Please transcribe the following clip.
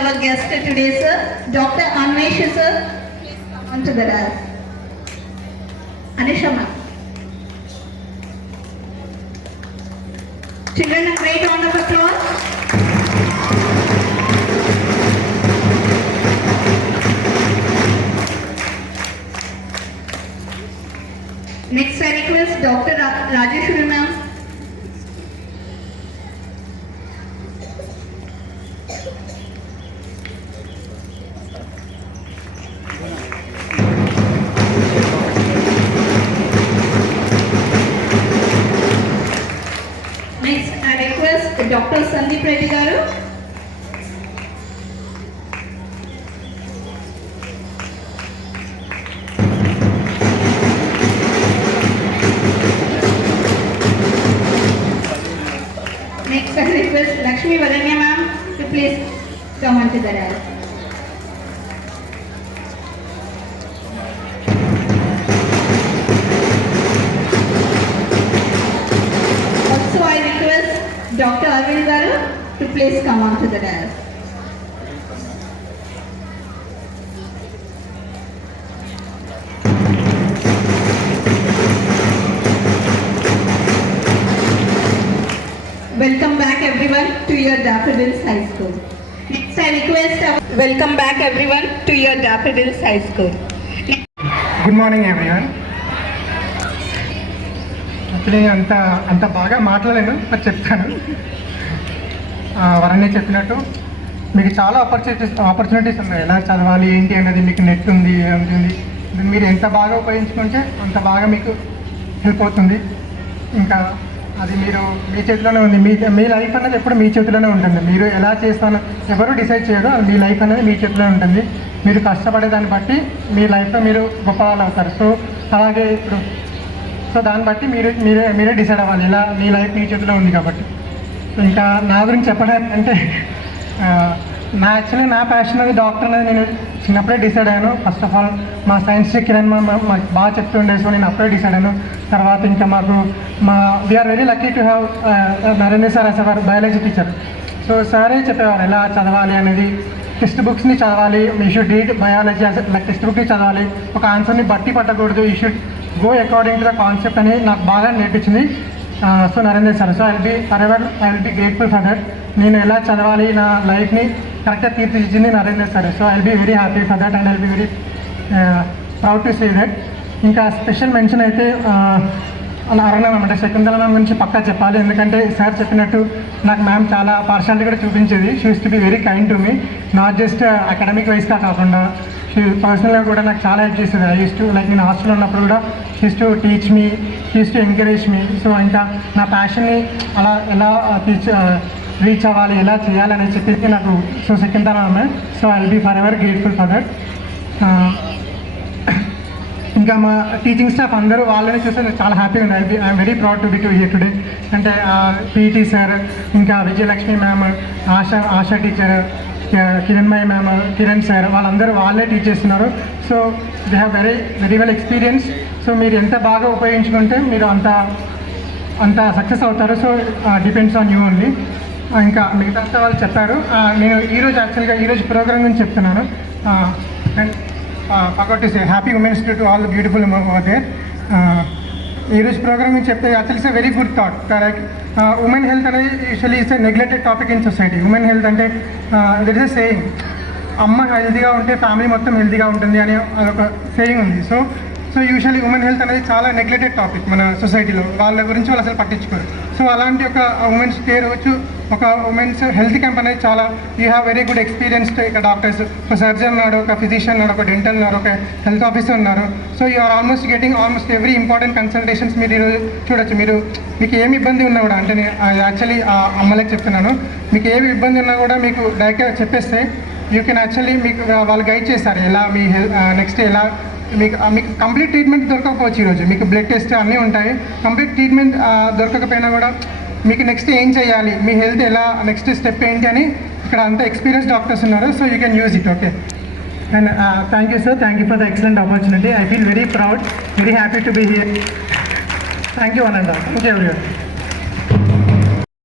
our guest today, sir, Dr. Anvesh, sir. Please come on to the dais. Anisha ma'am. Children, a great round of applause. Next, I request Dr. Rajeshwari ma'am. Next, I request Dr. Sandeep Reddy garu. Next, I request Lakshmi Varanya ma'am to please come on to the dais. Also, I request Dr. Arvind garu to please come on to the dais. Welcome back everyone to your Daffodils High School. Next, I request welcome back everyone to your Daffodils High School. Good morning everyone. Actually అంత బాగా మాట్లాడలేను, అది చెప్తాను. వరణ్య చెప్పినట్టు మీకు చాలా opportunities ఉన్నాయి. ఎలా చదవాలి ఏంటి అనేది మీకు నెట్ ఉంది, ఉంటుంది. మీరు ఎంత బాగా ఉపయోగించుకుంటే అంత బాగా మీకు హెల్ప్ అవుతుంది. ఇంకా అది మీరు మీ చేతిలోనే ఉంది. మీ లైఫ్ అనేది ఎప్పుడు మీ చేతిలోనే ఉంటుంది. మీరు ఎలా చేస్తానో ఎవరు డిసైడ్ చేయరు. అది మీ లైఫ్ అనేది మీ చేతిలోనే ఉంటుంది. మీరు కష్టపడే దాన్ని బట్టి మీ లైఫ్లో మీరు గొప్ప వాళ్ళు అవుతారు. సో అలాగే ఇప్పుడు దాన్ని బట్టి మీరే డిసైడ్ అవ్వాలి. ఇలా మీ లైఫ్ మీ చేతిలో ఉంది కాబట్టి. సో ఇంకా నా గురించి చెప్పడానికి అంటే యాక్చువల్లీ నా ప్యాషన్ అది డాక్టర్ అనేది నేను చిన్నప్పుడే డిసైడ్ అయ్యాను. ఫస్ట్ ఆఫ్ ఆల్ మా సైన్స్ కిరణ్ మాకు బాగా చెప్తుండే, సో నేను అప్పుడే డిసైడ్ అయ్యాను. తర్వాత ఇంకా we are very lucky to have Narendra sir as our biology teacher. So సారే చెప్పేవారు ఎలా చదవాలి అనేది. టెక్స్ట్ బుక్స్ని చదవాలి, you should read biology text బుక్ని చదవాలి, ఒక ఆన్సర్ని బట్టి పట్టకూడదు, you should go according to the concept అని నాకు బాగా నేర్పించింది so Narendra sir. So I will be grateful for that. నేను ఎలా చదవాలి, నా లైఫ్ని కరెక్ట్గా తీర్చిదిద్దింది Narendra sir. So I will be very happy for that and I will be very proud to say that. ఇంకా స్పెషల్ మెన్షన్ అయితే అరుణ మ్యామ్, అంటే శకుంతల మ్యామ్ గురించి పక్కా చెప్పాలి. ఎందుకంటే సార్ చెప్పినట్టు నాకు మ్యామ్ చాలా పార్షాలిటీ కూడా చూపించేది. She use to be very kind to me, not just academic వైజ్గా కాకుండా షీ పర్సనల్గా కూడా నాకు చాలా హెల్ప్ చేసేది. ఐ యూస్ టు లైక్ నేను హాస్టల్లో ఉన్నప్పుడు కూడా she use to teach me, she use to encourage me. So ఇంకా నా ప్యాషన్ని అలా ఎలా రీచ్ అవ్వాలి, ఎలా చేయాలని చెప్పి నాకు so Shakuntala ma'am. So I will be for ever grateful for that. ఇంకా మా టీచింగ్ స్టాఫ్ అందరూ వాళ్ళని చూస్తే నాకు చాలా హ్యాపీగా ఉంది. I'm very proud to be to hear today. అంటే పీటీ సార్, ఇంకా Vijayalakshmi ma'am, ASHA teacher, Kiranmayi ma'am, Kiran sir, వాళ్ళే టీచ్ చేస్తున్నారు. So they have very well experience. So మీరు ఎంత బాగా ఉపయోగించుకుంటే మీరు అంత సక్సెస్ అవుతారు. So depends on you only. ఇంకా మిగతా వాళ్ళు చెప్పారు. నేను ఈరోజు ప్రోగ్రామ్ గురించి చెప్తున్నాను. And forgot to say happy Women's Day to all the beautiful women over there. ఈరోజు ప్రోగ్రామ్ గురించి చెప్తే actually it's very good thought. Correct. Women health అనేది usually it's a neglected topic in society. Women health అంటే that is a saying, అమ్మ హెల్తీగా ఉంటే family మొత్తం హెల్తీగా ఉంటుంది అనే అదొక సేయింగ్ ఉంది. సో యూజువల్లీ ఉమెన్ హెల్త్ అనేది చాలా నెగ్లెక్టెడ్ టాపిక్ మన సొసైటీలో. వాళ్ళ గురించి వాళ్ళు అసలు పట్టించుకోరు. సో అలాంటి ఒక ఉమెన్స్ డే రోజు ఒక ఉమెన్స్ హెల్త్ క్యాంప్ అనేది చాలా you have very good experience. ఇక డాక్టర్స్, ఒక సర్జన్ ఉన్నాడు, ఒక ఫిజిషియన్ ఉన్నాడు, ఒక డెంటల్ ఉన్నారు, ఒక హెల్త్ ఆఫీసర్ ఉన్నారు. So you are almost getting almost every important consultations మీరు ఈరోజు చూడొచ్చు. మీకు ఏమి ఇబ్బంది ఉన్నా కూడా, అంటే నేను యాక్చువల్లీ అమ్మలకి చెప్తున్నాను, మీకు ఏమి ఇబ్బంది ఉన్నా కూడా మీకు డైరెక్ట్గా చెప్పేస్తే యూ కెన్ యాక్చువల్లీ మీకు వాళ్ళు గైడ్ చేస్తారు ఎలా మీ నెక్స్ట్ ఎలా మీకు కంప్లీట్ ట్రీట్మెంట్ దొరకకపోవచ్చు. ఈరోజు మీకు బ్లడ్ టెస్ట్ అన్నీ ఉంటాయి. కంప్లీట్ ట్రీట్మెంట్ దొరకకపోయినా కూడా మీకు నెక్స్ట్ ఏం చేయాలి, మీ హెల్త్ ఎలా, నెక్స్ట్ స్టెప్ ఏంటి అని ఇక్కడ అంతా ఎక్స్పీరియన్స్ డాక్టర్స్ ఉన్నారు. So you can use it. Okay. And thank you sir, thank you for the excellent opportunity. I feel very proud, very happy to be here. Thank you one and all. Thank you everyone.